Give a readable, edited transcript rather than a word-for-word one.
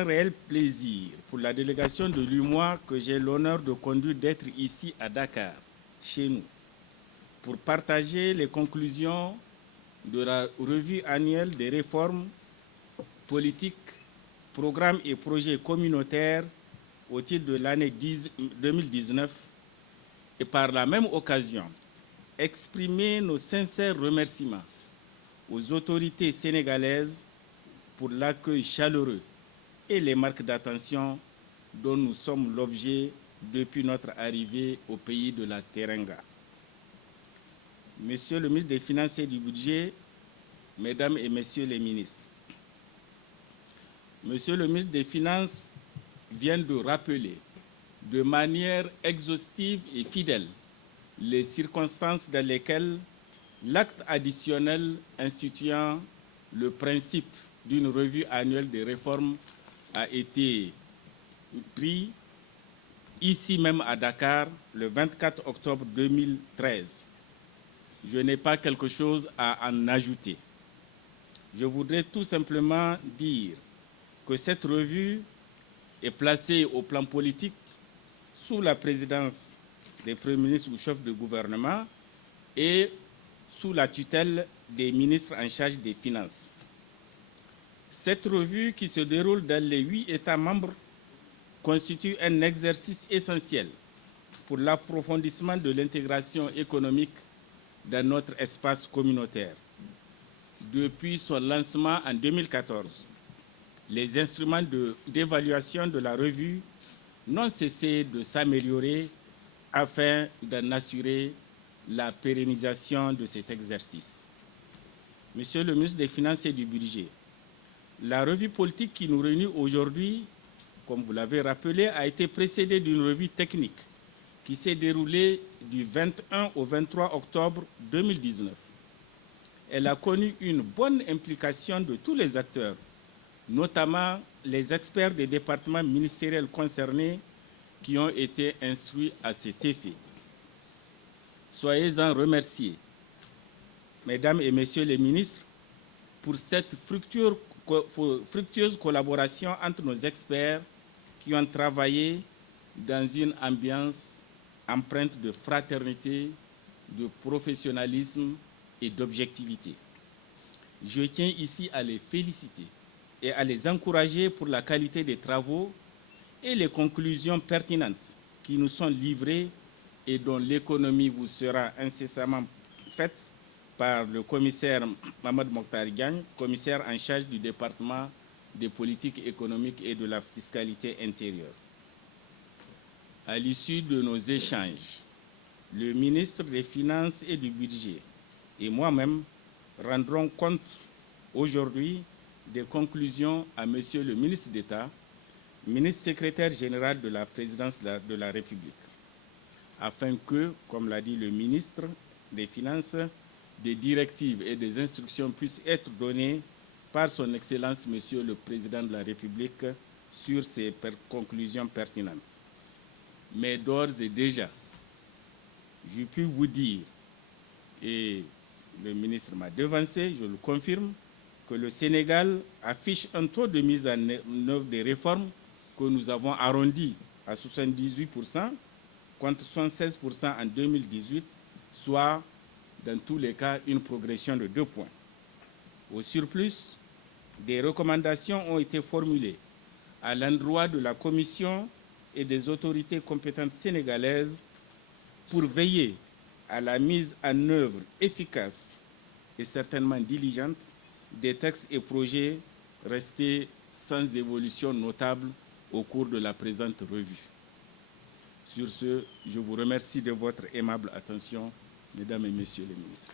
un réel plaisir pour la délégation de l'UMOA que j'ai l'honneur de conduire d'être ici à Dakar, chez nous, pour partager les conclusions de la revue annuelle des réformes politiques, programmes et projets communautaires au titre de l'année 2019 et par la même occasion exprimer nos sincères remerciements aux autorités sénégalaises pour l'accueil chaleureux et les marques d'attention dont nous sommes l'objet depuis notre arrivée au pays de la Teranga. Monsieur le ministre des Finances et du Budget, Mesdames et Messieurs les ministres, Monsieur le ministre des Finances vient de rappeler de manière exhaustive et fidèle les circonstances dans lesquelles l'acte additionnel instituant le principe d'une revue annuelle des réformes a été pris ici même à Dakar le 24 octobre 2013. Je n'ai pas quelque chose à en ajouter. Je voudrais tout simplement dire que cette revue est placée au plan politique sous la présidence des premiers ministres ou chefs de gouvernement et sous la tutelle des ministres en charge des finances. Cette revue qui se déroule dans les 8 États membres constitue un exercice essentiel pour l'approfondissement de l'intégration économique dans notre espace communautaire. Depuis son lancement en 2014, les instruments d'évaluation de la revue n'ont cessé de s'améliorer afin d'en assurer la pérennisation de cet exercice. Monsieur le ministre des Finances et du Budget, la revue politique qui nous réunit aujourd'hui, comme vous l'avez rappelé, a été précédée d'une revue technique qui s'est déroulée du 21 au 23 octobre 2019. Elle a connu une bonne implication de tous les acteurs, notamment les experts des départements ministériels concernés qui ont été instruits à cet effet. Soyez-en remerciés, Mesdames et Messieurs les ministres, pour cette fructueuse collaboration entre nos experts qui ont travaillé dans une ambiance empreinte de fraternité, de professionnalisme et d'objectivité. Je tiens ici à les féliciter et à les encourager pour la qualité des travaux et les conclusions pertinentes qui nous sont livrées et dont l'économie vous sera incessamment faite par le commissaire Mahmoud Mokhtar Diagne, commissaire en charge du département des politiques économiques et de la fiscalité intérieure. À l'issue de nos échanges, le ministre des Finances et du Budget et moi-même rendrons compte aujourd'hui des conclusions à Monsieur le ministre d'État, ministre secrétaire général de la présidence de la République, afin que, comme l'a dit le ministre des Finances, des directives et des instructions puissent être données par son Excellence, Monsieur le Président de la République, sur ces conclusions pertinentes. Mais d'ores et déjà, je puis vous dire, et le ministre m'a devancé, je le confirme, que le Sénégal affiche un taux de mise en œuvre des réformes que nous avons arrondi à 78%, contre 76% en 2018, soit dans tous les cas une progression de 2 points. Au surplus, des recommandations ont été formulées à l'endroit de la Commission et des autorités compétentes sénégalaises pour veiller à la mise en œuvre efficace et certainement diligente des textes et projets restés sans évolution notable au cours de la présente revue. Sur ce, je vous remercie de votre aimable attention, Mesdames et Messieurs les ministres.